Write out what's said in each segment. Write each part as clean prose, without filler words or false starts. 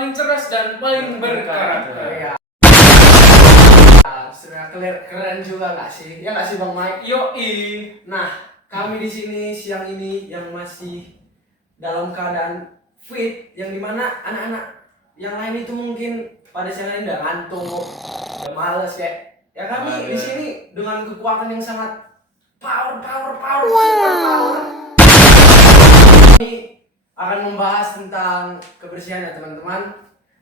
paling cerdas dan paling berkarakter. Iya. Sudah keren juga nggak sih? Ya nggak sih Bang Mike? Yoi. Nah, kami di sini siang ini yang masih dalam keadaan fit, yang dimana anak-anak yang lain itu mungkin pada siang ini udah ngantuk, udah males ya kami di sini dengan kekuatan yang sangat power, super power. Ini akan membahas tentang kebersihan ya teman-teman.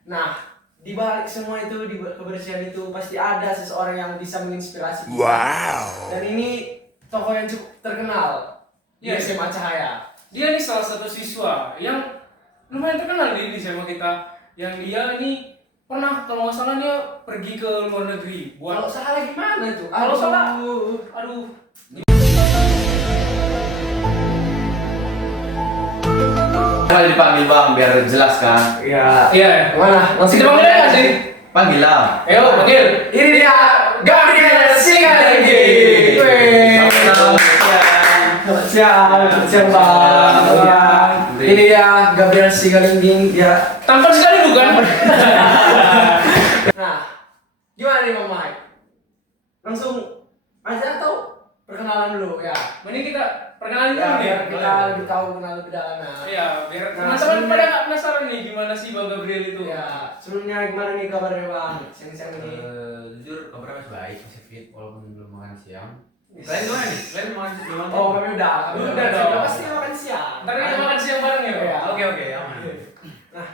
Nah, di balik semua itu, di kebersihan itu pasti ada seseorang yang bisa menginspirasi kita. Wow. Dan ini tokoh yang cukup terkenal di SMA Cahaya. Dia nih salah satu siswa yang lumayan terkenal di SMA kita. Yang dia ini pernah kalau nggak salah dia pergi ke luar negeri. Kalau salah gimana tuh? Kalau salah, aduh. Boleh dipanggil Bang biar jelas kan? Iya. Iya. Mana? Langsung Kita panggil aja sih. Panggil lah. Ayo panggil. Ini dia Gabriel Sigalinggi. Siap Bang. Ini dia Gabriel Sigalinggi. Dia Tampan sekali bukan? Nah, gimana nih Bang Mike? Langsung aja atau perkenalan dulu ya? Mending kita perkenalan dulu Ya, nih. biar kita lebih tahu kenal lebih dalam. Iya, biar Nah, teman-teman sebelumnya- pada nggak penasaran nih gimana sih Bang Gabriel itu. Ya, sebelumnya gimana nih kabarnya Bang? Siang-siang ini. Jujur kabarnya masih baik, masih fit walaupun belum makan siang. Kalian gimana nih? Kalian makan belum? Oh, kami udah Udah sudah dong. pasti makan siang. Ntar kita makan siang bareng ya. Iya. Bang? Oke aman. Nah,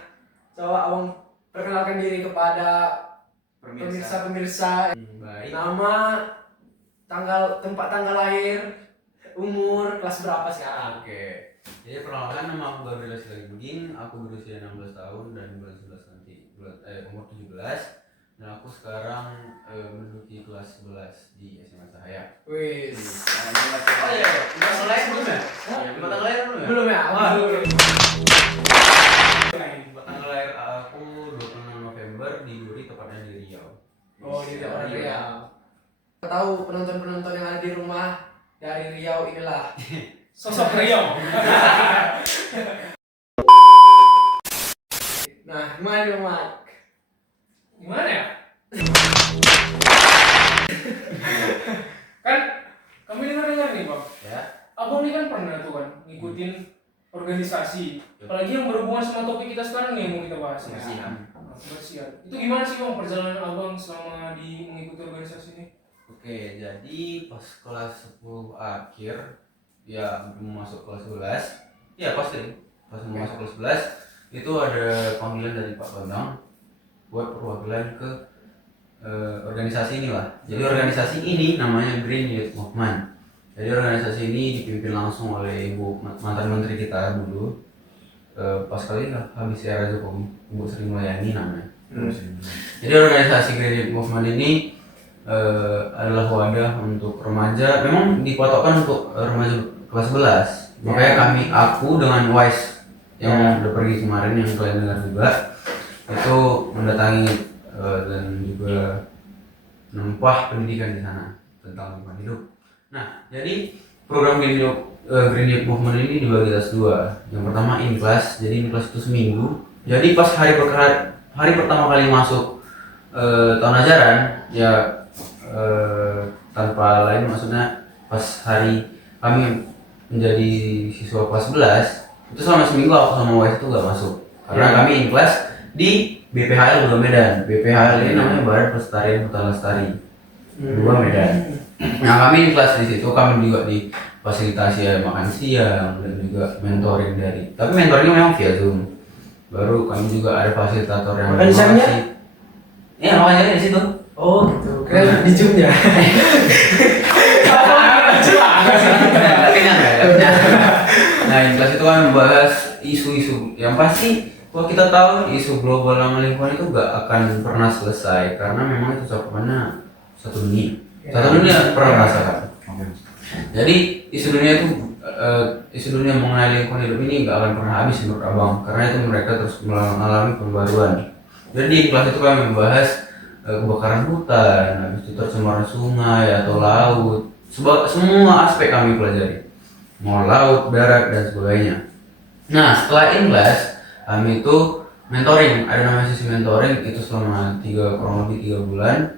coba Abang perkenalkan diri kepada pemirsa. Baik. Nama, tempat tanggal lahir, umur, kelas berapa sekarang? Oke. Jadi perkenalkan, nama aku Gabriel Sigalinggi. Aku berusia 16 tahun dan bulan 11 nanti umur 17. Dan aku sekarang menduduki kelas 11 di SMA Cahaya. Wis. Oh iya, tanggal lahir belum ya? Tanggal lahir belum ya? Belum ya? Waduh. Tanggal lahir aku 26 November di Duri, tepatnya di Riau. Oh, di Riau. Tahu penonton-penonton yang ada di rumah dari Riau inilah. Sosok Riau. Nah, gimana nih Mak? Gimana ya? Kan kami dengar nih Bang. Ya. Abang ini kan pernah tuh kan ngikutin organisasi. Apalagi yang berhubungan sama topik kita sekarang nih yang mau kita bahas. Kebersihan. Kebersihan. Itu gimana sih Bang perjalanan Abang selama di mengikuti organisasi ini? Oke, jadi pas kelas 10 akhir ya mau masuk kelas 11. Ya pasti pas mau masuk kelas 11 itu ada panggilan dari Pak Bambang buat perwakilan ke organisasi ini lah. Jadi organisasi ini namanya Green Youth Movement. Jadi organisasi ini dipimpin langsung oleh Ibu mantan menteri kita dulu. Pas kali lah habis era Jokowi, Ibu Sri Mulyani namanya. Jadi organisasi Green Youth Movement ini adalah wadah untuk remaja. Memang dipatokkan untuk remaja kelas 11. Makanya aku dengan Wise yang udah pergi kemarin yang kalian dengar juga itu mendatangi dan juga menempuh pendidikan di sana tentang lingkungan hidup. Nah, jadi program Green Youth Movement ini dibagi atas dua. Yang pertama in class, jadi in class itu seminggu. Jadi pas hari pertama kali masuk tahun ajaran ya tanpa lain maksudnya pas hari kami menjadi siswa kelas 11 itu selama seminggu aku sama Wise itu gak masuk karena kami in class di BPHL Dua Medan. BPHL ini namanya Badan Pelestarian Hutan Lestari Dua Medan. Nah kami in kelas di situ, kami juga difasilitasi ya, makan siang dan juga mentoring tapi mentoringnya memang via Zoom. Baru kami juga ada fasilitator yang Makan siangnya? Iya makan siangnya di situ. Oh, gitu. Keren di Zoom ya. Nah, in kelas itu kan membahas isu-isu yang pasti kalau kita tahu isu global ramah lingkungan itu gak akan pernah selesai karena memang itu cakupannya satu dunia. Satu dunia pernah merasakan. Jadi isu dunia mengenai lingkungan hidup ini gak akan pernah habis menurut Abang karena itu mereka terus mengalami pembaruan. Jadi di kelas itu kami membahas kebakaran hutan, habis itu tercemaran sungai atau laut, semua aspek kami pelajari, mau laut, darat dan sebagainya. Nah setelah in class kami itu mentoring, ada namanya sesi mentoring itu selama kurang lebih 3 bulan.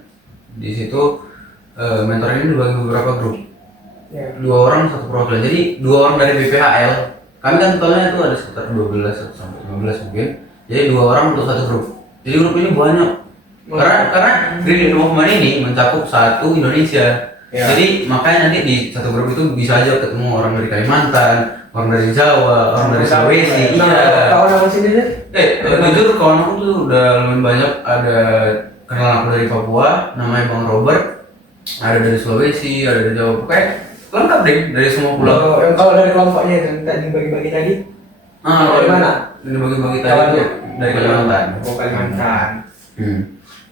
Di situ mentoring ini dibagi beberapa grup. Ya. 2 orang satu program. Jadi 2 orang dari BPHL. Kami kan totalnya itu ada sekitar 12 sampai 15 mungkin. Jadi 2 orang untuk satu grup. Jadi grup ini banyak. Karena Green Movement ini mencakup satu Indonesia. Ya. Jadi makanya nanti di satu grup itu bisa aja ketemu orang dari Kalimantan, orang dari Jawa, orang dari Sulawesi. Iya. Kawan abang sini deh. Jujur kawan aku tuh udah lumayan banyak. Ada kenal aku dari Papua, namanya Bang Robert. Ada dari Sulawesi, ada dari Jawa. Pokoknya lengkap deh dari semua pulau. Kalau dari kelompoknya itu tadi bagi-bagi tadi. Dari mana? Ini bagi-bagi tadi itu dari Kalimantan. Oh, Kalimantan.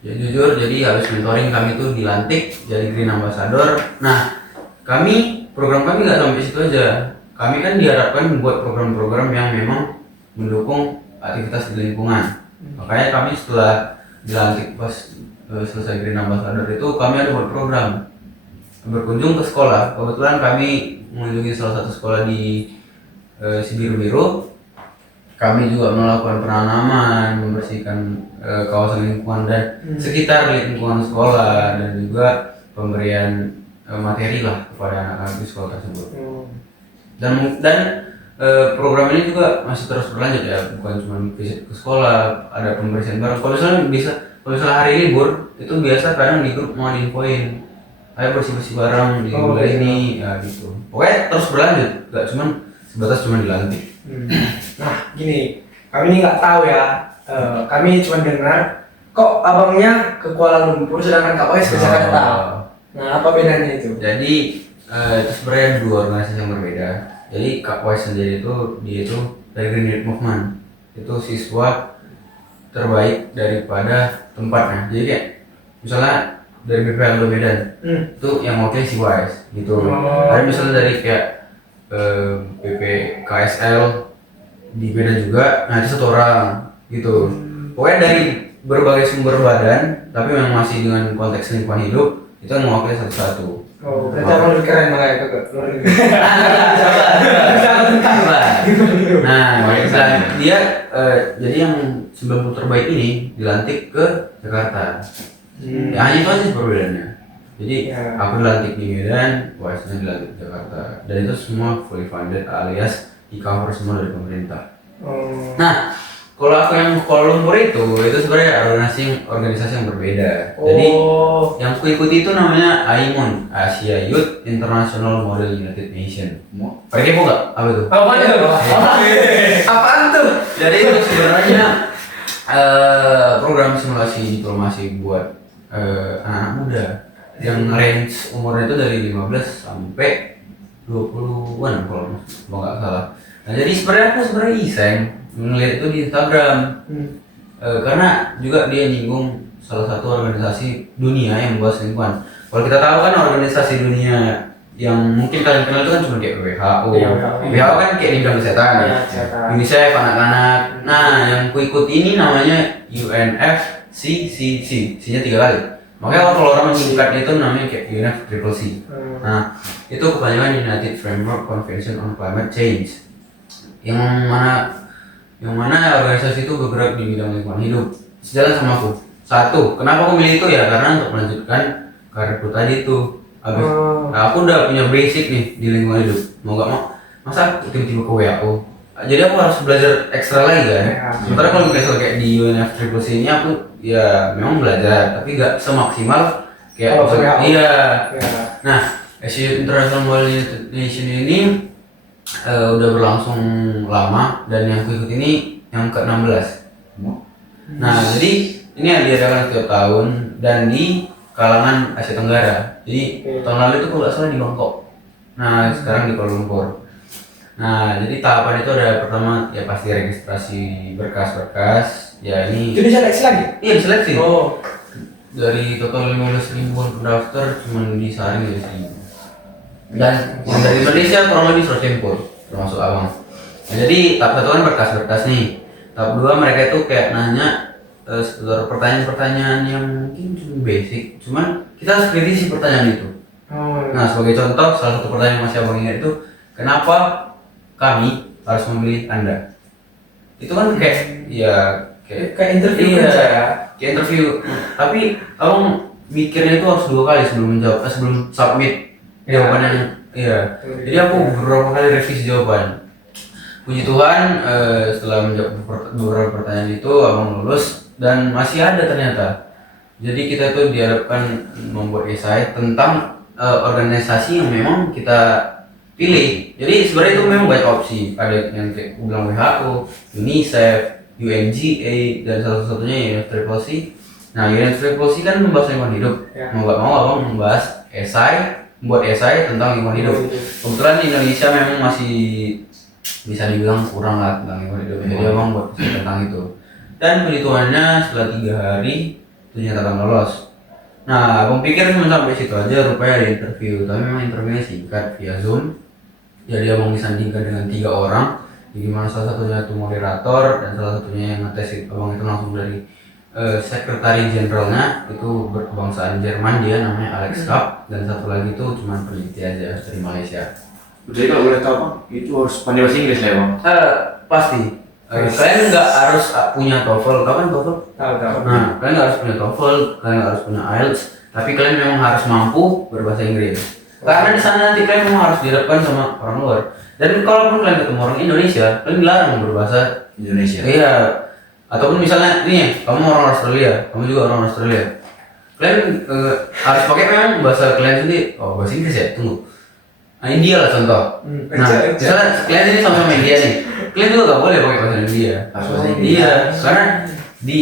Ya jujur, jadi habis mentoring kami tuh dilantik jadi Green Ambassador. Nah, program kami nggak sampai situ aja. Kami kan diharapkan membuat program-program yang memang mendukung aktivitas di lingkungan. Makanya kami setelah dilantik pas selesai Green Ambassador itu kami ada buat program berkunjung ke sekolah. Kebetulan kami mengunjungi salah satu sekolah di Sibiru. Kami juga melakukan penanaman, membersihkan kawasan lingkungan dan sekitar lingkungan sekolah, dan juga pemberian materi lah kepada anak-anak di sekolah tersebut. Dan program ini juga masih terus berlanjut ya, bukan cuma visit ke sekolah, ada pembersihan bareng. Kalau misalnya hari libur itu biasa kadang di grup mau diinfoin, ayo bersih-bersih bareng di wilayah ini, ya gitu. Pokoknya terus berlanjut, gak sebatas cuma dilantik. Nah, gini, kami ini nggak tahu ya. Kami cuma dengar kok abangnya ke Kuala Lumpur sedangkan Kak Wais ke Jakarta. Nah, apa bedanya itu? Jadi itu sebenarnya 2 organisasi yang berbeda. Jadi Kak Wais sendiri dia itu dari Green Youth Movement. Itu siswa terbaik daripada tempatnya. Jadi kayak misalnya dari BPL Medan, itu yang wakilnya si Wais gitu. Ada misalnya dari kayak BPKSL di Medan juga, nah itu 1 orang gitu. Pokoknya dari berbagai sumber badan, tapi yang masih dengan konteks lingkungan hidup, itu yang mewakili satu-satu. Oh, berarti abang lebih keren malah ya ke luar negeri. Nah, dia jadi yang 90 terbaik ini dilantik ke Jakarta. Ya, hanya itu aja perbedaannya. Jadi aku dilantik di Medan, Waisnya dilantik di Jakarta, dan itu semua fully funded alias di cover semua dari pemerintah. Nah, kalau aku yang Kuala Lumpur itu sebenarnya organisasi yang berbeda. Jadi yang ku ikuti itu namanya AIMON, Asia Youth International Model United Nation. Pakai kepo nggak? Apa itu? Apaan tuh? Jadi itu sebenarnya program simulasi diplomasi buat anak-anak muda yang range umurnya itu dari 15 sampai 20-an kalau nggak salah. Nah, jadi aku sebenarnya iseng ngeliat itu di Instagram. Karena juga dia nyinggung salah satu organisasi dunia yang membahas lingkungan. Kalau kita tahu kan organisasi dunia yang mungkin kalian kenal itu kan cuma kayak WHO. WHO kan kayak di bidang kesehatan ya. UNICEF anak-anak. Nah, yang ku ikut ini namanya UNFCCC. C-nya 3 kali. Makanya kalau orang menyingkat itu namanya kayak UNFCCC. Nah, itu kepanjangan United Framework Convention on Climate Change. Yang mana organisasi itu bergerak di bidang lingkungan hidup. Sejalan sama aku. 1, kenapa aku milih itu ya? Karena untuk melanjutkan karirku tadi itu. Nah, aku udah punya basic nih di lingkungan hidup. Mau gak mau, masa aku tiba-tiba ke WHO? Jadi aku harus belajar ekstra lagi kan. Sementara kalau misalnya kayak di UNFCCC ini aku ya memang belajar, tapi gak semaksimal kayak iya. Nah, Asia International Model United Nation ini udah berlangsung lama, dan yang ikut ini yang ke-16. Nah, jadi ini yang diadakan setiap tahun dan di kalangan Asia Tenggara. Jadi tahun lalu itu kalau nggak salah di Bangkok. Nah, sekarang di Kuala Lumpur. Nah, jadi tahapan itu ada pertama ya pasti registrasi berkas-berkas. Ya ini. Jadi seleksi lagi? Iya, diseleksi. Dari total 15 ribuan pendaftar cuma disaring dari 1.000. Dan yang dari Indonesia kurang lebih 100 termasuk abang. Nah, jadi tahap 1 kan berkas-berkas nih. Tahap 2 mereka itu kayak nanya seputar pertanyaan-pertanyaan yang mungkin cuma basic, cuman kita harus kritisi pertanyaan itu. Nah, sebagai contoh, salah satu pertanyaan yang masih abang ingat itu, kenapa kami harus memilih Anda? Itu kan kayak Kayak interview iya, kerja ya. kayak interview. Tapi abang mikirnya itu harus 2 kali sebelum menjawab, sebelum submit jawaban yang iya. Jadi aku beberapa kali revisi jawaban. Puji Tuhan, setelah menjawab beberapa pertanyaan itu abang lulus dan masih ada ternyata. Jadi kita tuh diharapkan membuat esai tentang organisasi yang memang kita pilih. Jadi sebenarnya itu memang banyak opsi. Ada yang kayak aku bilang WHO, UNICEF, UNGA, dan salah satunya UNFCCC. Nah, UNFCCC kan membahas lingkungan hidup. Ya. Mau nggak mau abang membahas membuat esai tentang lingkungan hidup. Kebetulan di Indonesia memang masih bisa dibilang kurang lah tentang lingkungan hidup. Jadi abang buat esai tentang itu. Dan puji Tuhannya setelah 3 hari itu nyatakan lolos. Nah, abang pikir cuma sampai situ aja, rupanya ada interview. Tapi memang interviewnya singkat via Zoom. Jadi abang disandingkan dengan 3 orang, di mana salah satunya itu moderator dan salah satunya yang ngetes itu abang itu langsung dari sekretari jenderalnya itu berkebangsaan Jerman, dia namanya Alex Kapp, dan satu lagi itu cuma peneliti aja dari Malaysia. Jadi kalau boleh tahu Bang, itu harus pandai bahasa Inggris lah ya Bang? Pasti. Kalian nggak harus punya TOEFL, tahu kan TOEFL? Tahu. Nah, kalian nggak harus punya TOEFL, kalian nggak harus punya IELTS, tapi kalian memang harus mampu berbahasa Inggris. Karena di sana nanti kalian memang harus dihadapkan sama orang luar. Dan kalaupun kalian ketemu orang Indonesia, kalian dilarang berbahasa Indonesia. Iya. Ataupun misalnya nih, kamu orang Australia, kamu juga orang Australia. Kalian harus pakai memang bahasa kalian sendiri. Oh, bahasa Inggris ya? Tunggu. Nah, India lah contoh. Nah, misalnya kalian ini sama-sama India nih. Kalian juga gak boleh pakai bahasa India. Harus bahasa Inggris. Iya, karena di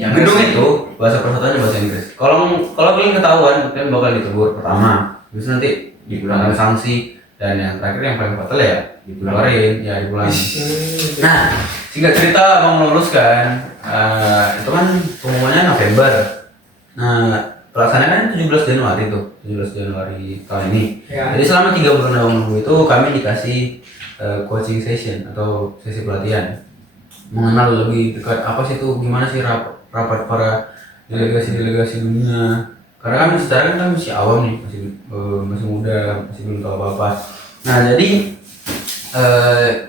gedung itu bahasa persyaratannya bahasa Inggris. Kalau kalian ketahuan, kalian bakal ditegur pertama. Terus nanti dipulangkan sanksi, dan yang terakhir yang paling fatal ya dipulangin. Nah, singkat cerita abang lulus kan. Itu kan pengumumannya November. Nah, pelaksanaan 17 Januari tuh, 17 Januari tahun ini. Ya. Jadi selama 3 bulan abang nunggu itu kami dikasih coaching session atau sesi pelatihan, mengenal lebih dekat apa sih itu, gimana sih rapat para delegasi dunia. Karena kami secara kan masih awam nih, masih muda, masih belum tahu apa-apa. Nah, jadi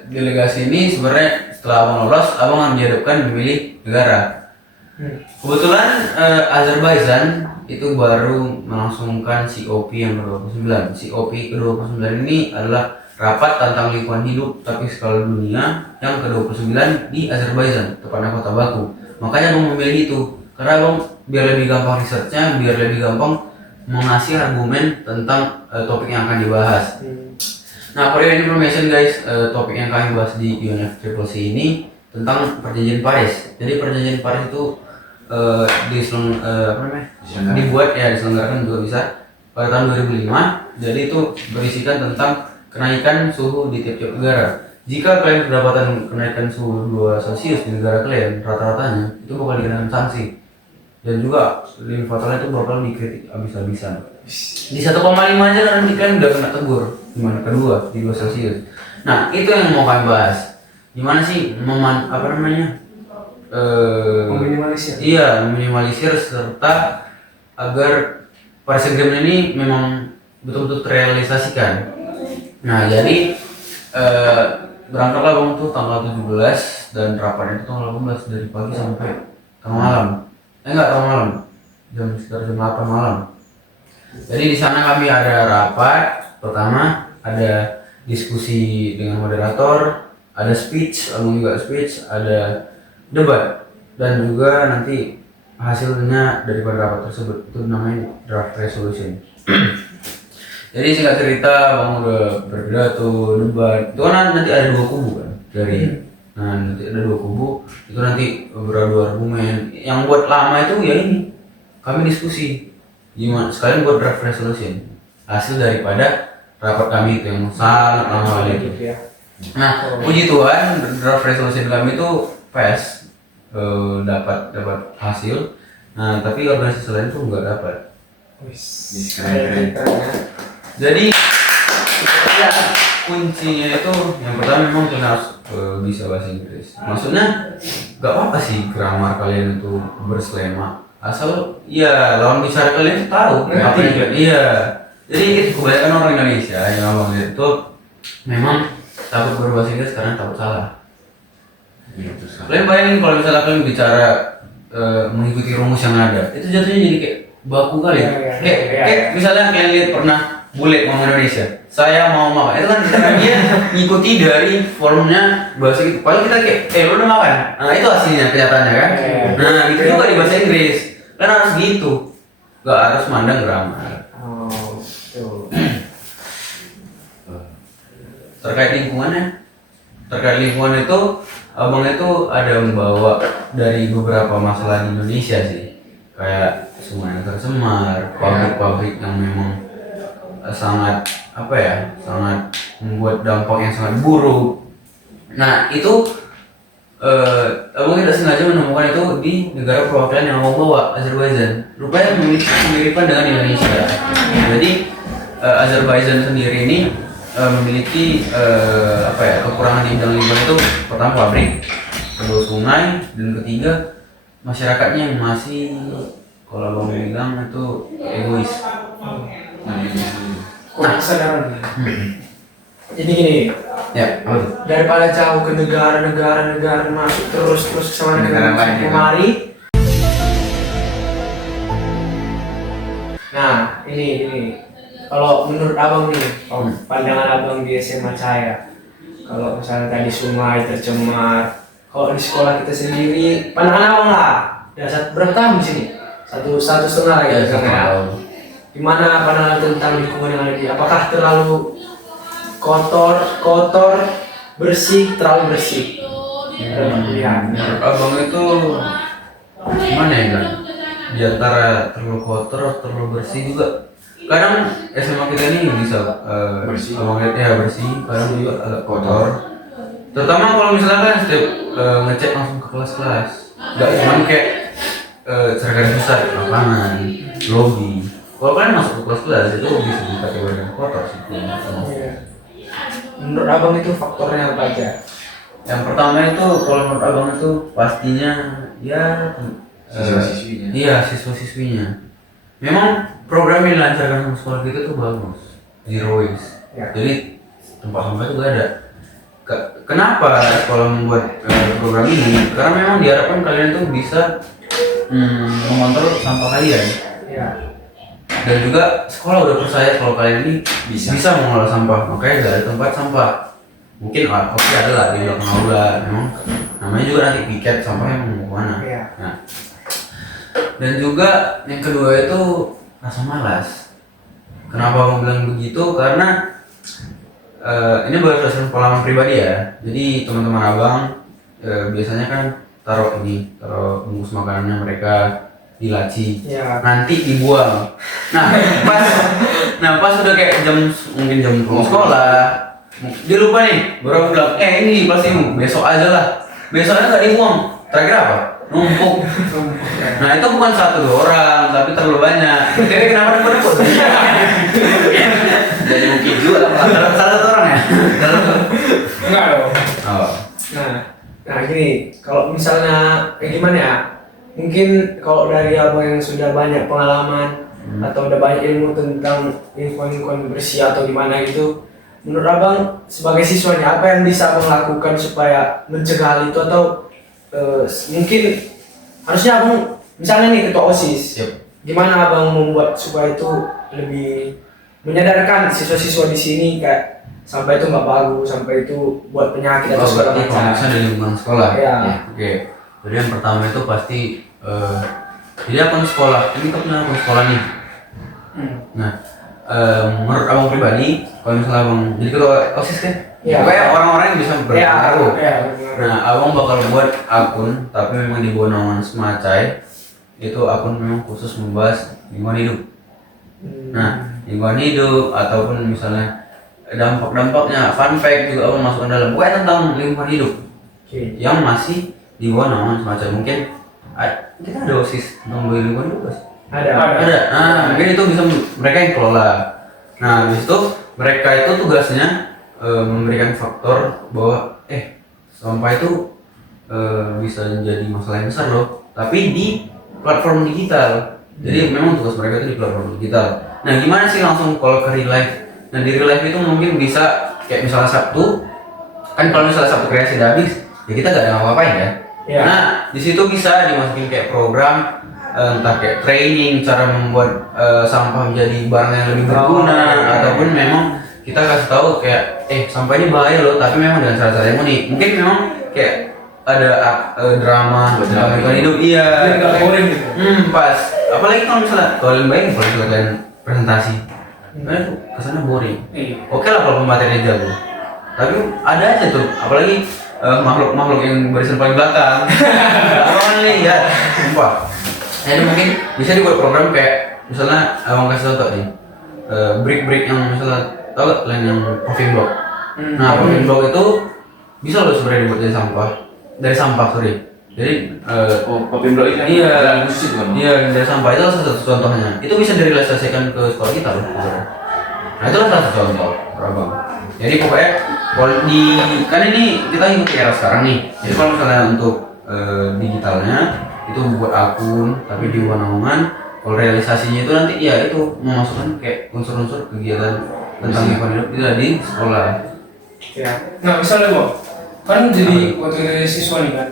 delegasi ini sebenarnya setelah abang lolos, abang akan dihadapkan memilih negara. Kebetulan Azerbaijan itu baru melangsungkan COP yang ke-29. COP ke-29 ini adalah rapat tentang lingkungan hidup tapi skala dunia yang ke-29 di Azerbaijan, tepatnya kota Baku. Makanya abang memilih itu, karena abang biar lebih gampang researchnya, biar lebih gampang mengasih argumen tentang topik yang akan dibahas. Nah, for your information guys, topik yang kami bahas di UNFCCC ini tentang Perjanjian Paris. Jadi Perjanjian Paris itu diselenggarakan juga bisa pada tahun 2005. Jadi itu berisikan tentang kenaikan suhu di tiap-tiap negara. Jika kalian kedapatan kenaikan suhu 2 Celcius di negara kalian, rata-ratanya itu bakal dikenakan sanksi. Dan juga lebih fatalnya itu bakal dikritik habis-habisan. Di 1,5 aja nanti kan udah kena tegur. Gimana kedua di 2 Celcius. Nah, itu yang mau kami bahas. Gimana sih Meminimalisir. Iya, meminimalisir serta agar Paris Agreement ini memang betul-betul terrealisasikan. Nah, jadi berangkatlah bang tuh tanggal 17 dan rapatnya itu tanggal 18 dari pagi sampai tengah malam. Enggak tengah malam, sekitar jam 8 malam. Jadi di sana kami ada rapat, pertama ada diskusi dengan moderator, ada speech, juga speech, ada debat, dan juga nanti hasilnya daripada rapat tersebut itu namanya draft resolution. Jadi singkat cerita bang udah berpidato, debat, itu kan nanti ada 2 kubu kan nah nanti ada 2 kubu, itu nanti beradu argumen. Yang buat lama itu ya ini kami diskusi gimana sekalian buat draft resolution, hasil daripada rapat kami itu yang sangat lama itu. Nah, puji Tuhan draft resolution kami itu pass, dapat hasil. Nah, tapi organisasi lain tuh nggak dapat. Keren. Jadi ya, kuncinya itu yang pertama memang kalian harus bisa bahasa Inggris. Maksudnya nggak apa-apa sih grammar kalian itu berselema, asal ya lawan bicara kalian itu tahu apa yang iya. Jadi kebanyakan orang Indonesia yang ngomong itu memang takut berbahasa Inggris karena takut salah. Gitu. Kalian bayangin kalau misalnya kalian bicara mengikuti rumus yang ada, itu jatuhnya jadi kayak baku kali. Iya, iya, Kayak iya. kayak misalnya kalian lihat pernah bule ngomong Indonesia, saya mau makan, itu kan karena dia ngikuti dari formnya bahasa gitu. Padahal kita kayak, lu udah makan? Nah itu aslinya kenyataannya kan. Iya, iya. Nah gitu juga di bahasa Inggris, kan harus gitu, gak harus mandang grammar. Oh, betul. Terkait lingkungan itu abang itu ada membawa dari beberapa masalah di Indonesia sih, kayak sungai yang tercemar, pabrik-pabrik yang memang sangat sangat membuat dampak yang sangat buruk. Nah itu abang tidak sengaja menemukan itu di negara perwakilan yang abang bawa, Azerbaijan. Rupanya memiliki kemiripan dengan Indonesia. Jadi Azerbaijan sendiri ini memiliki kekurangan di bidang lingkungan itu, pertama pabrik, kedua sungai, dan ketiga masyarakatnya yang masih, kalau abang bilang itu egois. Kurang kesadaran. Jadi gini, Ya, apa tuh? daripada jauh ke negara masuk terus ke sana Negara lain, ya. kemari. Nah, ini kalau menurut abang nih, pandangan abang di SMA saya, kalau misalnya tadi sungai tercemar, kalau di sekolah kita sendiri, pandangan abang lah, berapa tahun di sini? Satu setengah ya, gimana pandangan tentang lingkungan yang ada di, apakah terlalu kotor, bersih, terlalu bersih? Lihat. Menurut abang itu gimana ya kan? Di antara terlalu kotor atau terlalu bersih juga. Kadang SMA kita ini bisa Bersih. abang lihat ya bersih, kadang juga agak kotor. Terutama kalau misalkan setiap ngecek langsung ke kelas-kelas, nggak cuma kayak seragam besar, lapangan, lobby. Kalau kalian masuk ke kelas-kelas itu bisa dikategorikan kotor sih. Iya. Menurut abang itu faktornya apa aja? Yang pertama itu kalau menurut abang itu pastinya ya Siswa-siswinya. iya siswa-siswinya. Memang program yang dilancarkan sama sekolah kita tuh bagus, zero waste. Ya. Jadi tempat sampah itu gak ada. Kenapa sekolah membuat program ini? Karena memang diharapkan kalian tuh bisa mengontrol sampah kalian. Ya. Dan juga sekolah udah percaya kalau kalian ini bisa mengolah sampah, makanya gak ada tempat sampah. Mungkin oke ada lah di belakang aula, memang namanya juga nanti piket sampahnya mau kemana. Iya. Nah, dan juga yang kedua itu rasa malas. Kenapa aku bilang begitu? Karena ini berdasarkan pengalaman pribadi ya. Jadi teman-teman abang biasanya kan taruh bungkus makanannya mereka di laci, Ya. nanti dibuang. Pas udah kayak mungkin jam pulang sekolah, dia lupa nih, baru aku bilang, ini plastimu, besok aja lah. Besoknya nggak dibuang, terakhir apa? Numpuk. Nah itu bukan 1-2 orang, tapi terlalu banyak. Jadi kenapa numpuk? Jadi mungkin juga salah satu orang ya. Enggak dong. Oh. Nah gini, kalau misalnya gimana ya? Mungkin kalau dari abang yang sudah banyak pengalaman atau udah banyak ilmu tentang lingkungan bersih atau gimana gitu, menurut abang sebagai siswanya apa yang bisa abang lakukan supaya mencegah hal itu, atau mungkin harusnya abang misalnya nih ketua OSIS, Yep. gimana abang membuat supaya itu lebih menyadarkan siswa-siswa di sini kayak sampah itu nggak bagus, sampah itu buat penyakit atau segala Berarti kalau macam. misalnya dari lingkungan sekolah. Ya. Oke. Jadi yang pertama itu pasti jadi akun sekolah. Ini kita punya akun sekolah nih. Nah, menurut abang pribadi, kalau misalnya abang jadi ketua OSIS kan, Iya. pokoknya orang-orang yang bisa berpengaruh. Ya. Nah, abang bakal buat akun, tapi memang di bawah naungan Semacai. Itu akun memang khusus membahas lingkungan hidup. Nah, lingkungan hidup ataupun misalnya dampak-dampaknya, fun fact juga abang masukkan dalam. Pokoknya tentang lingkungan hidup Oke. yang masih di bawah naungan Semacai. Mungkin kita ada OSIS tentang lingkungan hidup guys. Ada. Nah mungkin itu bisa mereka yang kelola. Nah habis itu mereka itu tugasnya memberikan faktor bahwa sampah itu bisa menjadi masalah yang besar loh, tapi di platform digital. Jadi memang tugas mereka itu di platform digital. Nah gimana sih langsung kalau ke real life? Nah di real life itu mungkin bisa kayak misalnya Sabtu, kan kalau misalnya Sabtu kreasi udah habis, ya kita gak ada apa-apain ya. Iya. Nah di situ bisa dimasukin kayak program entah kayak training cara membuat sampah menjadi barang yang lebih berguna, ataupun memang kita kasih tahu kayak sampah ini bahaya loh, tapi memang dengan cara-cara yang unik. Mungkin memang kayak ada drama lingkungan hidup, iya. Nggak boring gitu. Pas. Apalagi kalau misalnya kalian bayangin kalau misalnya kalian presentasi, kan itu kesannya boring. Iya. Oke lah kalau pematerinya jago, tapi ada aja tuh, apalagi makhluk-makhluk yang barisan paling belakang. Orang lihat, sumpah. Nah, itu mungkin bisa dibuat program kayak misalnya abang kasih contoh nih, brick-brick yang misalnya tau gak kalian yang paving block. Nah paving block itu bisa loh sebenarnya dibuat dari sampah sorry. Jadi paving block itu iya khusus itu kan. iya dari sampah itu salah satu contohnya. Itu bisa direalisasikan ke sekolah kita loh sebenarnya. Nah itu salah satu contoh abang. Jadi pokoknya kalau di kan ini kita hidup di era sekarang nih. Jadi kalau misalnya untuk digitalnya itu buat akun tapi di naungan, kalau realisasinya itu nanti ya itu memasukkan kayak unsur-unsur kegiatan tentang lingkungan hidup itu di sekolah. Ya. Nah misalnya Bob, kan jadi waktu kita jadi siswa nih kan,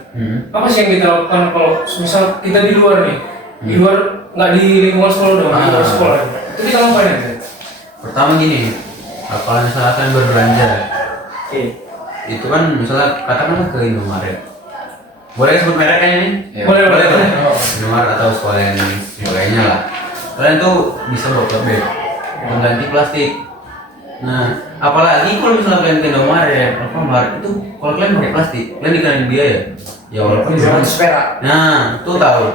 apa sih yang kita lakukan kalau misal kita di luar nih, di luar nggak di lingkungan sekolah dong, di luar sekolah, itu kita ngapain ya? Pertama gini, kalau misalnya kalian berbelanja, itu kan misalnya katakanlah ke Indomaret, boleh sebut mereknya ini? Iya. Boleh tuh. boleh. Indomaret atau sekolah yang sebagainya lah. Kalian tuh bisa bawa tote bag mengganti plastik. Nah, apalagi kalau misalnya kalian ke Indomaret, Alfamart itu kalau kalian pakai plastik, kalian dikenain biaya. Ya walaupun Jangan sepera. nah, tuh tahu.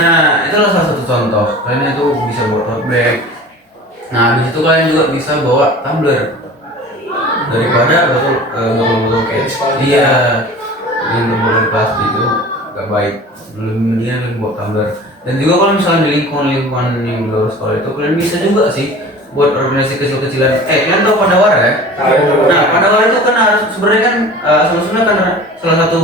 Nah, itulah salah satu contoh. Kalian itu bisa bawa tote bag. Nah, di situ kalian juga bisa bawa tumbler. Daripada botol kayak iya, yang berbahan plastik itu gak baik. Lebih mendingan bawa tumbler. Dan juga kalau misalnya di lingkungan yang di luar sekolah itu kalian bisa juga sih buat organisasi kecil-kecilan. Kalian tahu Pandawara ya? Tahu. Nah, Pandawara itu kan harus sebenarnya kan asal-usulnya karena salah satu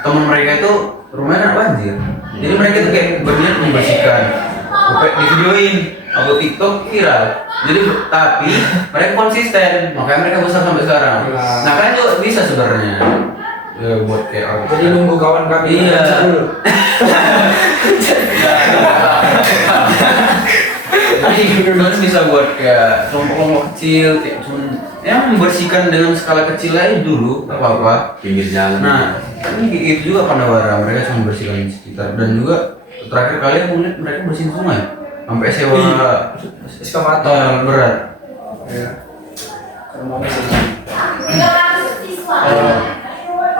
teman mereka itu rumahnya kan banjir. Jadi mereka itu kayak berniat membersihkan. Sampai di videoin, upload TikTok viral. Jadi tapi mereka konsisten, makanya mereka besar sampai sekarang. Nah, kalian juga bisa sebenarnya buat kayak Jadi nunggu kawan kami iya. dulu. Jadi kalian bisa buat kayak kelompok-kelompok kecil, kayak cuman ya membersihkan dengan skala kecil aja dulu, gak apa-apa. Pinggir jalan. Nah, ini itu juga Pandawara, mereka cuma membersihkan di sekitar. Dan juga terakhir kali aku lihat mereka bersihin sungai, sampai sewa Eskavator. berat.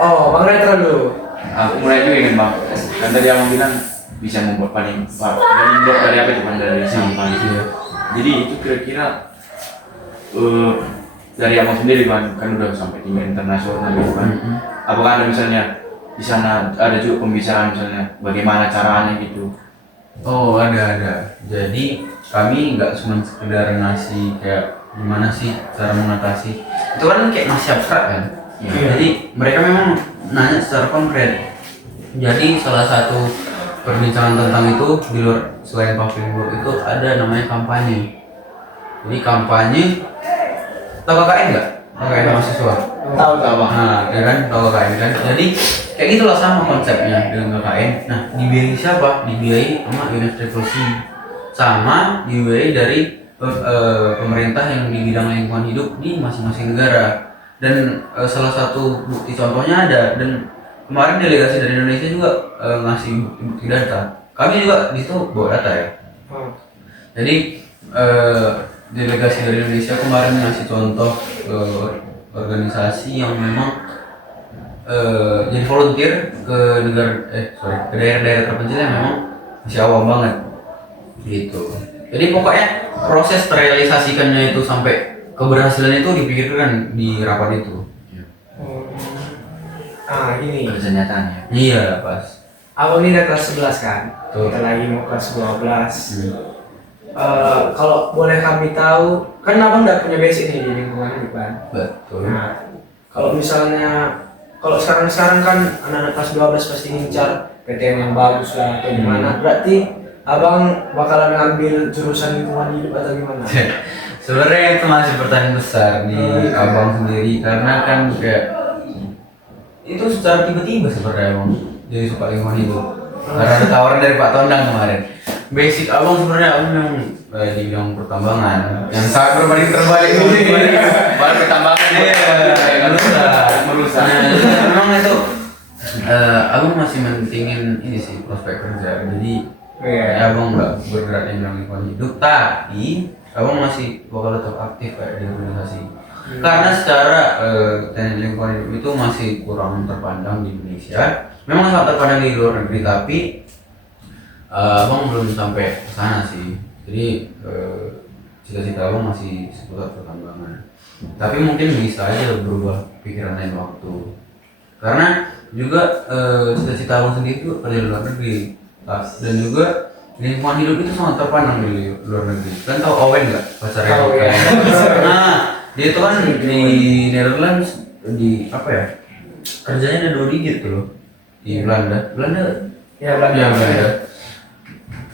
Oh, Bang Retro dulu. Aku mulai juga ingin bang. Kan tadi abang bilang bisa membuat paling blok dari apa itu kan dari sampah gitu ya. Jadi itu kira-kira dari abang sendiri kan udah sampai tingkat internasional gitu kan. Apakah ada misalnya di sana ada juga pembicaraan misalnya bagaimana caranya gitu? Oh ada. Jadi kami nggak cuma sekedar ngasih kayak gimana sih cara mengatasi. Itu kan kayak masih abstrak kan. Iya. Jadi mereka memang nanya secara konkret. Jadi salah satu perbincangan tentang itu di luar selain paving block itu ada namanya kampanye. Jadi kampanye, tahu KKN nggak? KKN mahasiswa. Tahu. Nah, ya kan, tahu KKN kan. Jadi kayak gitulah sama konsepnya dengan KKN. Nah, dibiayai siapa? Dibiayai sama UNFCCC, sama dibiayai dari pemerintah yang di bidang lingkungan hidup di masing-masing negara. Dan salah satu bukti contohnya ada, dan kemarin delegasi dari Indonesia juga ngasih bukti data. Kami juga di situ bawa data ya. Jadi delegasi dari Indonesia kemarin ngasih contoh organisasi yang memang jadi volunteer ke ke daerah-daerah terpencil yang memang masih awam banget gitu. Jadi pokoknya proses terrealisasikannya itu sampai keberhasilan itu dipikirkan di rapat itu. Ini. Ada kenyataannya. Iya pas. Abang ini udah kelas 11 kan? Tuh. Kita lagi mau kelas 12. Kalau boleh kami tahu, kan abang udah punya basic nih di lingkungan hidup kan? Betul. Nah, kalau misalnya, kalau sekarang kan anak-anak kelas 12 pasti ngincar PTN yang bagus lah atau gimana. Berarti abang bakalan ngambil jurusan lingkungan hidup atau gimana? Sebenarnya itu masih pertanyaan besar di abang sendiri karena kan kayak itu secara tiba-tiba sebenarnya abang jadi suka lingkungan hidup karena ada tawaran dari Pak Tondang kemarin. Basic abang sebenarnya abang yang di bidang pertambangan yang sangat terbalik balik pertambangan merusak. Nah, memang itu abang masih mentingin ini sih prospek kerja jadi abang nggak bergerak di bidang lingkungan hidup tapi abang masih bakal tetap aktif kayak di organisasi karena secara teknik lingkungan hidup itu masih kurang terpandang di Indonesia. Memang sangat terpandang di luar negeri tapi abang belum sampai ke sana sih. Jadi cita-cita abang masih seputar pertambangan. Tapi mungkin bisa aja berubah pikiran lain waktu. Karena juga cita-cita abang sendiri itu kerja di luar negeri. Dan juga lingkungan hidup itu sangat terpandang di luar negeri. Kan tahu Owen nggak pacarnya? Tahu ya. Nah, dia itu kan di Netherlands di apa ya? Kerjanya ada 2 digit tuh loh. Di Belanda. Ya Ya, Belanda.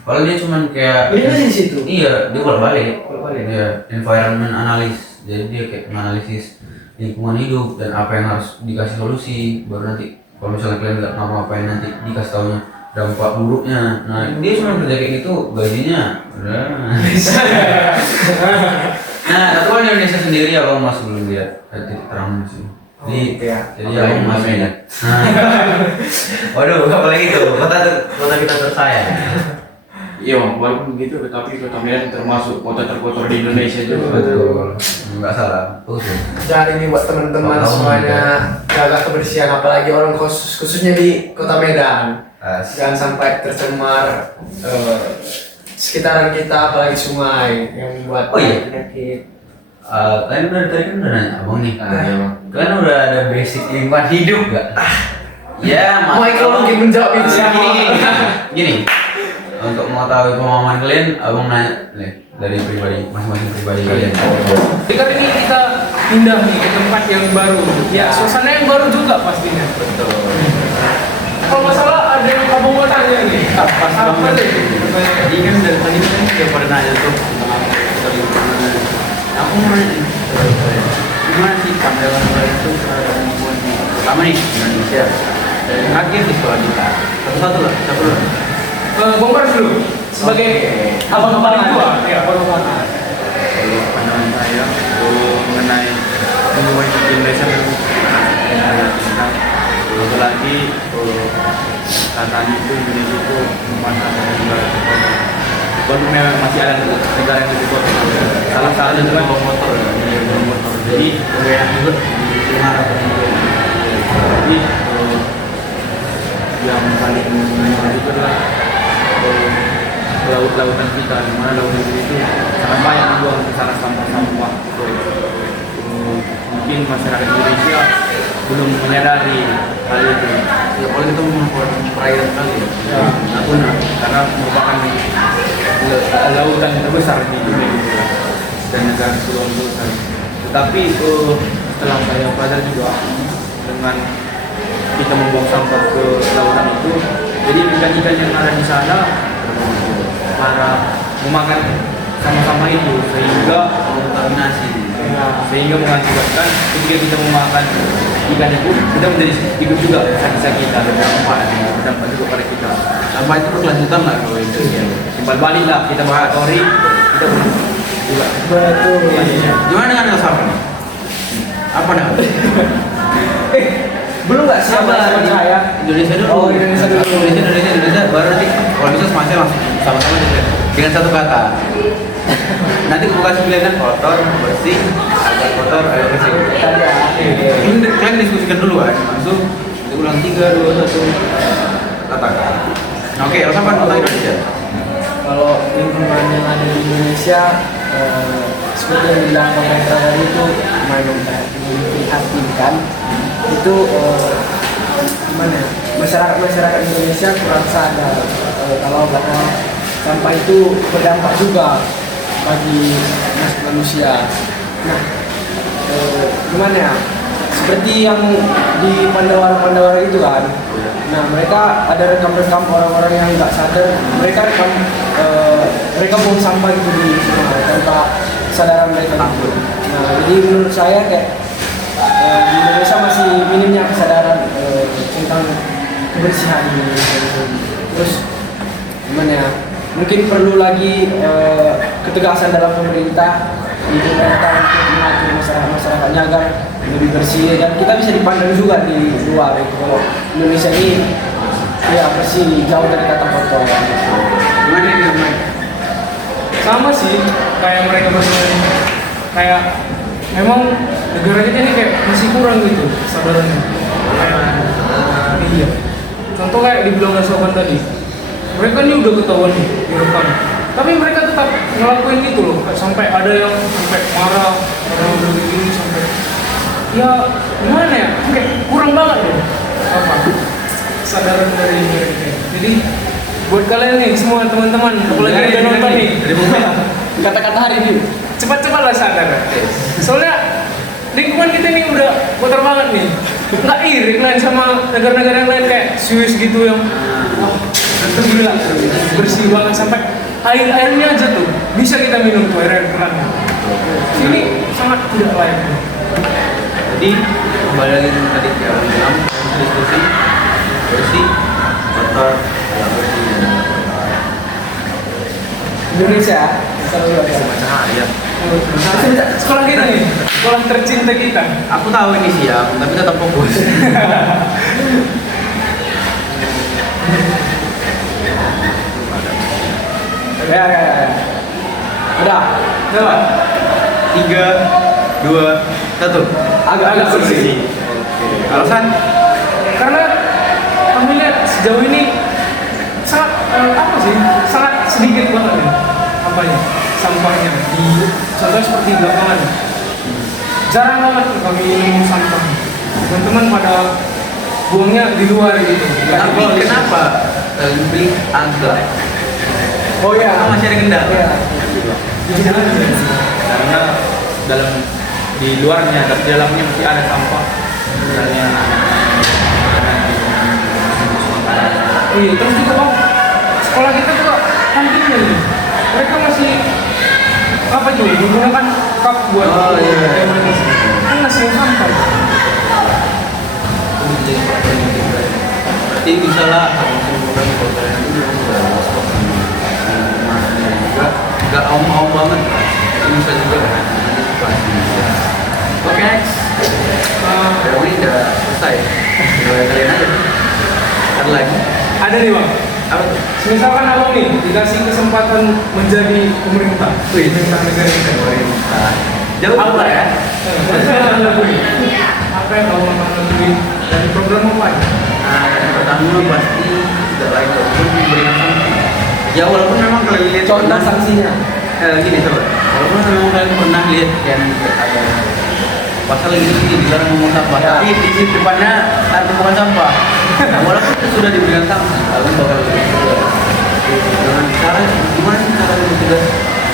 Kalau dia cuman kayak Ini di situ. Iya, dia bolak-balik. Bolak-balik. Dia environment analis. Jadi dia kayak menganalisis lingkungan hidup dan apa yang harus dikasih solusi. Baru nanti kalau misalnya kalian nggak ngapa-ngapain nanti dikasih taunya dampak buruknya. Nah, dia cuma kerja kayak gitu, gajinya udah. Nah, tapi kan di Indonesia sendiri abang masih belum lihat titik terang sih. Jadi abang masih lihat. Waduh, apalagi tuh kota kita tersayang. Iya, walaupun begitu tetapi Kota Medan termasuk kota terkotor di Indonesia juga. Betul, nggak salah. Betul. Jadi ini buat teman-teman Tahu semuanya jaga kebersihan apalagi orang khususnya di Kota Medan. Jangan sampai tercemar sekitaran kita apalagi sungai yang membuat penyakit. Kalian udah tadi kan udah nanya abang nih. Kalian udah ada basic lingkungan hidup nggak? Ya, Michael mungkin menjawab itu siapa? Gini. Untuk mengetahui pemahaman kalian, abang nanya nih dari pribadi masing-masing pribadi kalian. Jadi kali ini kita pindah nih ke tempat yang baru. Ya, suasana yang baru juga pastinya. Betul. Kalau masalah ada yang kamu mau tanya nih, apa deh? Tadi kan dari tadi kan udah pada nanya tuh tentang lingkungan. Aku mau nanya, gimana sih pandangan kalian itu terhadap lingkungan di pertama nih Indonesia dan terakhir di sekolah kita. Satu-satu lah, satu lah. Bongkar dulu sebagai abang paling tua. Ya, abang paling. Kalau pandangan saya mengenai lingkungan hidup di Indonesia lagi katanya itu Indonesia itu memanfaatkan negara walaupun masih ada negara yang lebih kotor. Salah satu juga bawa motor, jadi enak juga marah. Jadi yang paling menarik itu adalah laut-lautan kita, di mana lautan itu sangat banyak dibuang ke sana sampah-sampah. Mungkin masyarakat Indonesia belum menyadari hal itu. Ya, kalau kita memanfaatkan perairan kali ya, Natuna, karena merupakan lautan terbesar di dunia juga dan negara kepulauan terbesar. Tetapi setelah saya pelajari juga dengan kita membuang sampah ke lautan itu, jadi ikan-ikan yang ada di sana para memakan sampah-sampah itu sehingga kontaminasi, sehingga mengakibatkan ketika kita memakan ikan itu kita menjadi hidup juga sisa kita berdampak juga pada kita. Sampah itu berkelanjutan lah kalau itu timbal balik lah kita mengatori kita juga. Betul. Gimana dengan sampah? Apa dah? Belum nggak sabar saya. Indonesia dulu. Oh, Indonesia dulu. Indonesia baru nanti kalau bisa semuanya langsung sama-sama dengan satu kata. Nanti aku kasih pilihan kotor, bersih, agak kotor, agak bersih. Ini kalian diskusikan dulu kan, langsung ulang 3, 2, 1 katakan. Oke, Elsa kan tentang Indonesia. Kalau lingkungan yang ada di Indonesia seperti yang bilang pemerintah tadi itu memprihatinkan. Itu gimana ya? Masyarakat Indonesia kurang sadar kalau bahwa sampah itu berdampak juga bagi manusia. Nah, gimana ya? Seperti yang di Pandawara itu kan. Nah, mereka ada rekam-rekam orang-orang yang nggak sadar. Mereka rekam buang sampah itu di sungai tanpa kesadaran mereka. Nah, jadi menurut saya kayak di Indonesia masih minimnya kesadaran tentang kebersihan ini. Terus gimana ya? Mungkin perlu lagi ketegasan dalam pemerintah untuk mengatur masyarakatnya agar lebih bersih, dan kita bisa dipandang juga di luar itu kalau Indonesia ini ya bersih, jauh dari kata kotor. Gimana ini Mike? Sama sih kayak mereka berdua ini. Kayak memang negara kita ini kayak masih kurang gitu kesadarannya. Iya. Contoh kayak dibilang Nasokan tadi, mereka ini udah ketahuan nih direkam, tapi mereka tetap ngelakuin gitu loh, sampai ada yang sampai marah karena udah begini, sampai ya gimana ya, kayak kurang banget loh apa kesadaran dari mereka. Jadi buat kalian nih semua teman-teman, apalagi yang udah nonton nih, Kata-kata hari ini cepat-cepatlah sadar. Soalnya lingkungan kita ini udah kotor banget nih. Nggak iri kalian sama negara-negara yang lain kayak Swiss gitu yang wah gila bersih banget, sampai airnya aja tuh bisa kita minum tuh air keran. Sini sangat tidak layak. Jadi kembali lagi ke tadi yang bilang diskusi bersih, kotor, tidak bersih. Indonesia selalu ada. Cahaya. Sekolah kita nih, sekolah tercinta kita. Aku tahu ini siap, tapi tetap fokus. Ya. Udah. Coba. 3, 2, 1. Agak bersih. Alasan? Karena kami lihat sejauh ini sangat sangat sedikit banget ya apanya sampahnya di contoh seperti belakangan. Jarang banget kami nemu sampah. Teman-teman pada buangnya di luar gitu. Tapi kenapa lebih agak? Oh iya. Karena masih ada kendala. Iya. Karena dalam di luarnya tapi dalamnya masih ada sampah. Misalnya Iya, terus juga bang, sekolah kita juga kantinnya nih. Mereka masih apa tuh menggunakan cup buat kan masih sampah. Berarti bisa lah musim-musim kotoran itu juga nggak om banget. Itu bisa juga Oke, next. Ini udah selesai. Mulai kalian aja. Ada lagi? Ada nih bang. Apa tuh? Misalkan abang nih dikasih kesempatan menjadi pemerintah negara kita. Pemerintah. Jauh apa ya? Apa yang kamu akan lakuin dari program apa ya? Nah, yang pertama pasti tidak lain walaupun memberikan sanksi. Ya walaupun memang kalian lihat Contoh sanksinya. Gini coba. Walaupun memang kalian pernah lihat yang ada pasal ini dilarang membuang sampah, Ya. tapi di sisi depannya ada tumpukan sampah. Nah, walaupun itu sudah diberikan sanksi, lalu bakal dengan cara gimana sih cara mencegah?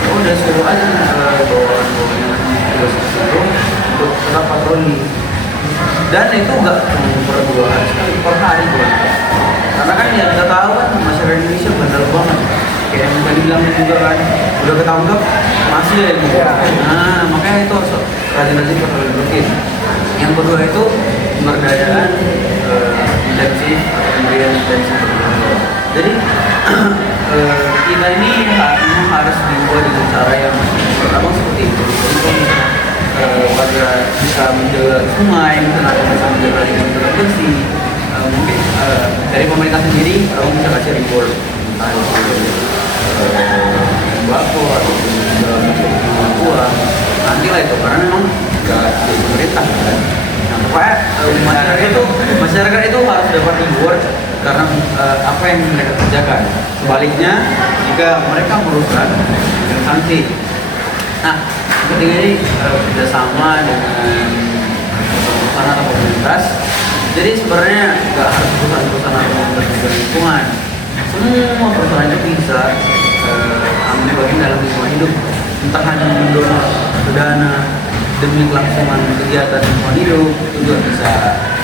Ya udah suruh aja bawaan tugas itu untuk tetap patroli. Dan itu enggak cuma per 2 hari sekali, per hari bukan. Karena kan yang kita tahu kan masyarakat Indonesia bandel banget. Kayak yang tadi bilang juga kan, udah ketangkep masih ya gitu. Nah makanya itu harus rajin-rajin patroli rutin. Yang kedua itu pemberdayaan intensif, pemberian intensif. Jadi kita ini memang harus dibuat dengan cara yang pertama seperti itu. Jadi kalau misalnya warga bisa menjaga sungai, misalnya bisa menjaga lingkungan bersih, mungkin dari pemerintah sendiri bisa kasih reward entah itu sembako atau segala macam uang, nanti lah itu karena memang nggak dari pemerintah kan. Nah, pokoknya masyarakat itu harus dapat reward karena apa yang mereka kerjakan. Sebaliknya jika mereka merusak dengan sanksi. Nah, ketiga ini kerjasama dengan perusahaan atau komunitas. Jadi sebenarnya nggak harus perusahaan-perusahaan atau komunitas lingkungan. Semua perusahaan itu bisa ambil bagian dalam lingkungan hidup. Entah hanya mendorong dana demi kelangsungan kegiatan lingkungan hidup, itu juga bisa.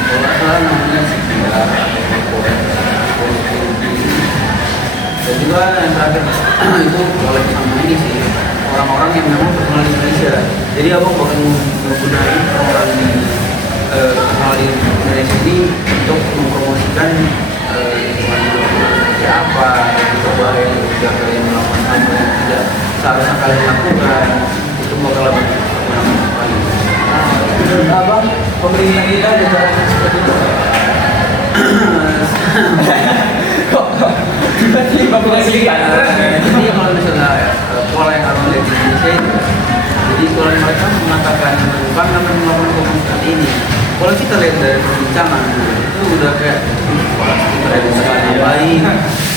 Kalau salah namanya sekitar atau korporat. Dan juga yang terakhir itu oleh sama ini sih orang-orang yang memang terkenal di Indonesia. Jadi abang bakal menggunakan orang di terkenal di Indonesia ini untuk mempromosikan lingkungan hidup seperti apa, coba yang juga kalian melakukan hal yang tidak seharusnya kalian lakukan, itu bakal lebih berguna sekali. Menurut abang, pemerintah kita ada caranya seperti itu? Kok tiba-tiba mengasihkan? Jadi kalau misalnya pola yang abang lihat di Indonesia itu, jadi kalau mereka mengatakan bukan akan melakukan komunikasi ini, kalau kita lihat dari perbincangan itu udah kayak wah kita ada sekali yang baik.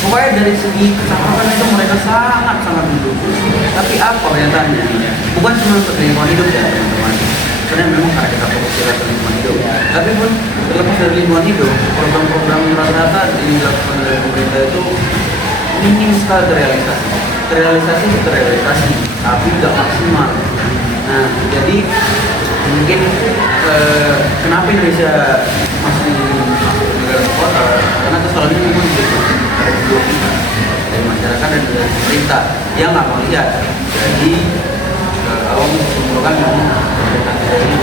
Pokoknya dari segi kecakapan itu mereka sangat mendukung. Tapi apa kenyataannya? Bukan cuma untuk lingkungan hidup ya teman-teman. Karena memang karena kita fokus ke lingkungan hidup. Tapi pun terlepas dari lingkungan hidup, program-program rata-rata yang dilakukan oleh pemerintah itu minim sekali terrealisasi, tapi tidak maksimal. Nah, jadi mungkin kenapa Indonesia masih masuk negara kota? Karena kesalahannya memang begitu dari dua kita, dari masyarakat dan dari pemerintah yang nggak mau lihat. Jadi kalau menyimpulkan memang pemerintah kita ini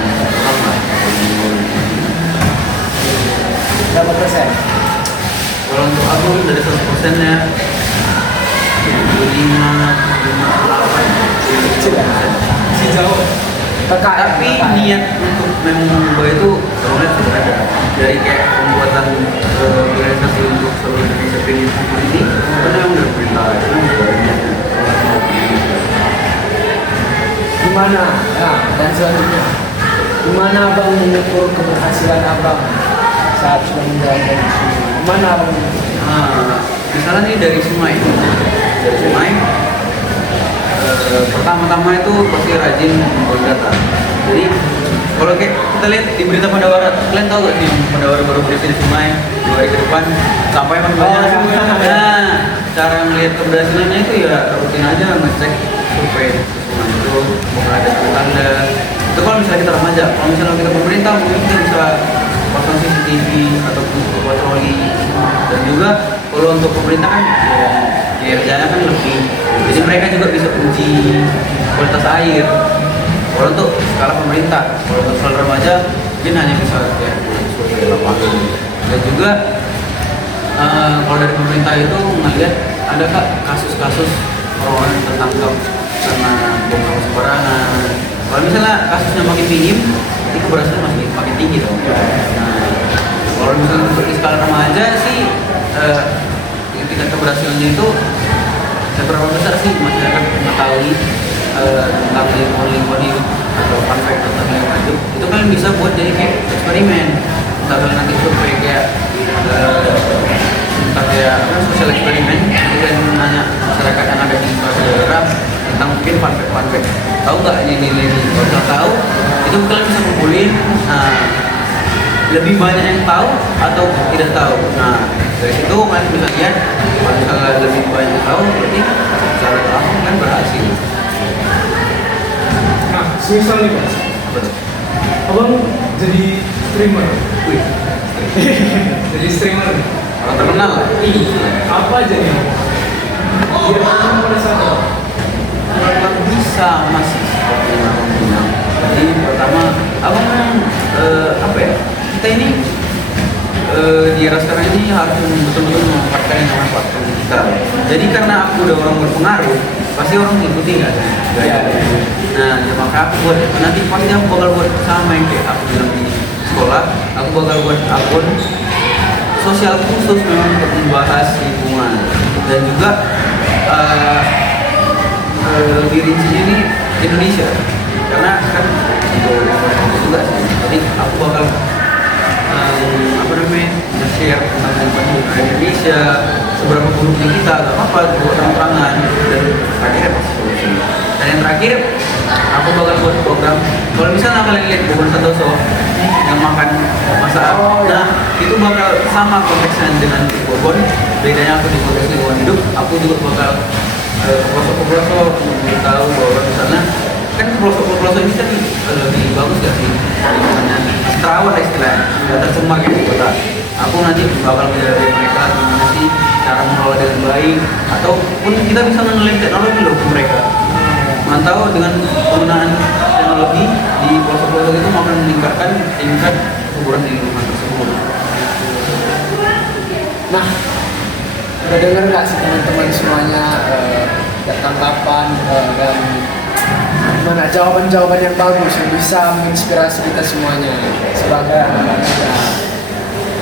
masih kurang lah. Berapa persen? Kalau untuk aku dari 100%-nya 55, 58. Jauh. Tapi niat untuk memang mengubah itu sebenarnya sudah ada dari kayak pembuatan organisasi untuk seluruh Indonesia ini itu memang dari pemerintah itu Gimana? Nah, dan selanjutnya, gimana abang mengukur keberhasilan abang saat sudah menjalankan itu? Gimana abang? Misalnya nih dari Sungai, pertama-tama itu pasti rajin membuat data. Jadi kalau kayak kita lihat di berita Pandawarat, kalian tahu gak sih yang Pandawarat baru berisi di Sungai 2 hari ke depan sampai banyak. Nah, cara melihat keberhasilannya itu ya rutin aja ngecek survei Sungai itu, bukan ada tanda. Itu kalau misalnya kita remaja, kalau misalnya kita pemerintah mungkin kita bisa pasang CCTV atau patroli. Dan juga kalau untuk pemerintah kan ya kerjanya kan lebih, jadi mereka juga bisa uji kualitas air. Kalau untuk skala pemerintah, kalau untuk skala remaja mungkin hanya bisa kayak survei lapangan. Dan juga kalau dari pemerintah itu melihat adakah kasus-kasus orang yang tertangkap karena bom sembarangan. Kalau misalnya kasusnya makin tinggi, itu keberhasilan makin tinggi dong. Nah, kalau misalnya untuk di skala remaja sih tingkat keberhasilannya itu seberapa besar sih masyarakat mengetahui tentang lingkungan hidup atau fun fact tentang lingkungan hidup, itu kalian bisa buat jadi kayak eksperimen. Entah kalian nanti survei kayak entah kayak sosial eksperimen, jadi kalian nanya masyarakat yang ada di suatu daerah tentang mungkin fun fact, tahu nggak ini. Kalau nggak tahu, itu kalian bisa kumpulin. Lebih banyak yang tahu atau tidak tahu. Nah, dari situ kalian bisa lihat kalau misalnya lebih banyak yang tahu, berarti secara langsung kan berhasil. Nah, semisal nih Pak, abang jadi streamer. Wih, Jadi streamer. orang terkenal lah. Apa aja nih? Biar orang pada sadar. Kurang bisa masih seperti yang abang bilang. Jadi pertama, abang apa ya? Kita ini di era sekarang ini harus betul-betul memanfaatkan yang namanya platform digital. Jadi karena aku udah orang berpengaruh, pasti orang ngikutin nggak sih? Nah, ya maka aku buat nanti pasti aku bakal buat sama yang kayak aku bilang di sekolah. Aku bakal buat akun sosial khusus memang untuk membahas lingkungan dan juga lebih rinci ini Indonesia. Karena kan itu juga sih. Jadi aku bakal share tentang lingkungan Indonesia, seberapa buruknya kita, gak apa-apa buat terang-terangan dan akhirnya pasti solusi. Dan yang terakhir, aku bakal buat program. Kalau misalnya kalian lihat Bogor Santoso yang makan masak, nah itu bakal sama konteksnya dengan di Bogor. Bedanya aku di konteks lingkungan hidup, aku juga bakal pelosok-pelosok memberitahu bahwa misalnya kan pelosok-pelosok ini kan lebih bagus gak sih lingkungannya, terawat istilahnya, gak tercemar kayak di kota. aku nanti bakal belajar dari mereka gimana sih cara mengelola dengan baik, ataupun kita bisa mengenalin teknologi loh ke mereka. Mantau dengan penggunaan teknologi di pelosok-pelosok itu akan meningkatkan tingkat kesuburan di lingkungan tersebut. Nah, udah denger nggak sih teman-teman semuanya tanggapan dan mana jawaban-jawaban yang bagus yang bisa menginspirasi kita semuanya sebagai anak muda.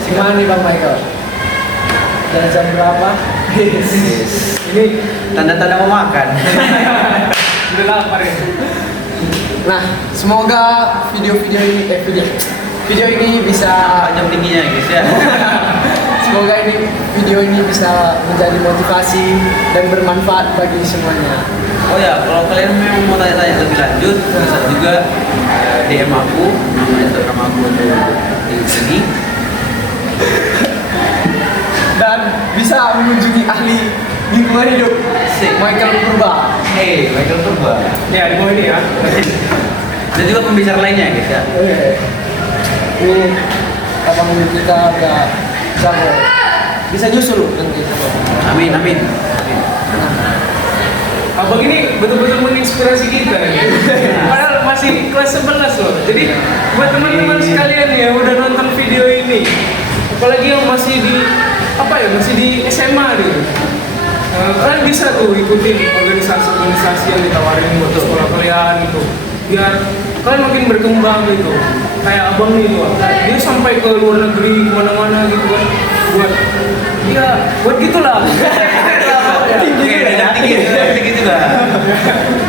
Gimana nih Bang Michael? Dari jam berapa? Ini tanda-tanda mau makan. Udah lapar ya. Nah, semoga video-video ini video ini bisa Jam tingginya guys ya. semoga video ini bisa menjadi motivasi dan bermanfaat bagi semuanya. Oh ya, kalau kalian memang mau tanya-tanya lebih lanjut, bisa juga DM aku, nama Instagram aku di sini. Dan bisa mengunjungi ahli lingkungan hidup Michael Purba. Michael Purba. Ya, di bawah ini ya. Dan juga pembicara lainnya guys ya. Ini abang kita udah jago. Bisa nyusul nanti. Amin. Abang ini betul-betul menginspirasi kita nih. Padahal masih kelas 11 loh. Jadi buat teman-teman sekalian nih yang udah nonton video ini, apalagi yang masih di masih di SMA gitu. Kalian bisa tuh ikutin organisasi-organisasi yang ditawarin buat sekolah kalian gitu. Biar kalian makin berkembang gitu. Kayak abang nih tuh, dia sampai ke luar negeri kemana-mana gitu kan. Buat gitulah. Tinggi juga.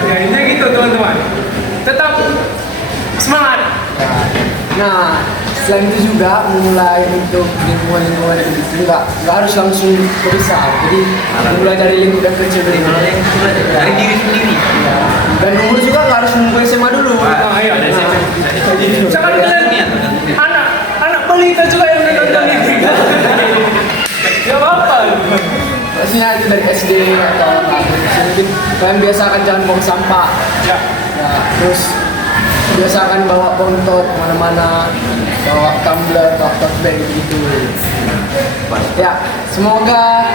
Ya intinya gitu teman-teman. Tetap semangat. Nah, selain itu juga memulai untuk lingkungan itu nggak harus langsung besar. Jadi mulai dari lingkungan kecil dulu. Dari diri sendiri. Dan umur juga nggak harus nunggu SMA dulu. Nah, iya. Jangan kalian anak balita juga yang nonton ini. Gak apa-apa. Maksudnya itu dari SD atau mungkin kalian biasakan jangan buang sampah. Ya. Terus biasakan bawa bontot kemana-mana, bawa tumbler, bawa tote bag gitu. Ya, semoga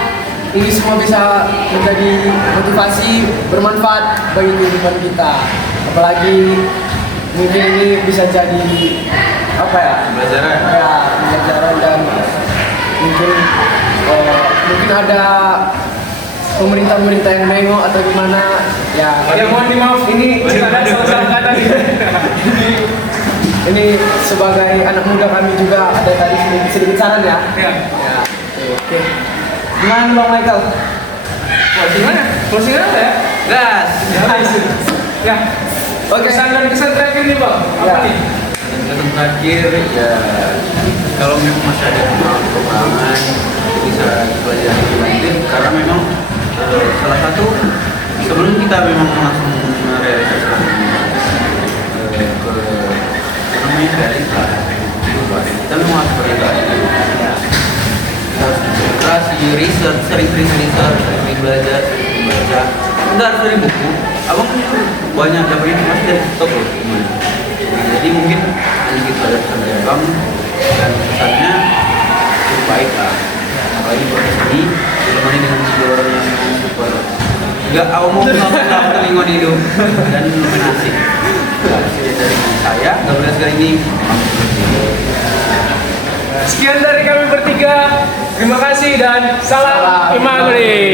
ini semua bisa menjadi motivasi bermanfaat bagi kehidupan kita. Apalagi mungkin ini bisa jadi pembelajaran dan mungkin ada pemerintah yang nengok atau gimana ya. Mohon dimaaf ini ada salah-salah kata nih. Ini sebagai anak muda kami juga ada tadi sedikit saran ya. Ya. Oke. Gimana Bang Michael? Closing apa ya? Gas. Ya. Oke. Kesan terakhir nih Bang. Apa Ya. nih? Kesan terakhir ya, kalau memang masih ada kekurangan bisa dipelajari lebih lanjut, karena memang salah satu sebelum kita memang langsung merealisasikan kita memang harus berintegrasi dulu. Kita harus berintegrasi, research, sering belajar, membaca. Enggak harus dari buku. Abang itu banyak dapat informasi dari TikTok loh. Jadi mungkin sedikit belajar dari abang dan kesannya cukup baik lah. Apalagi buat sini ditemani dengan tiga orang yang super. Enggak omong sama lingkungan hidup dan lumayan asik. Dari saya, Gabriel kali ini Sekian dari kami bertiga. Terima kasih dan salam Imamri.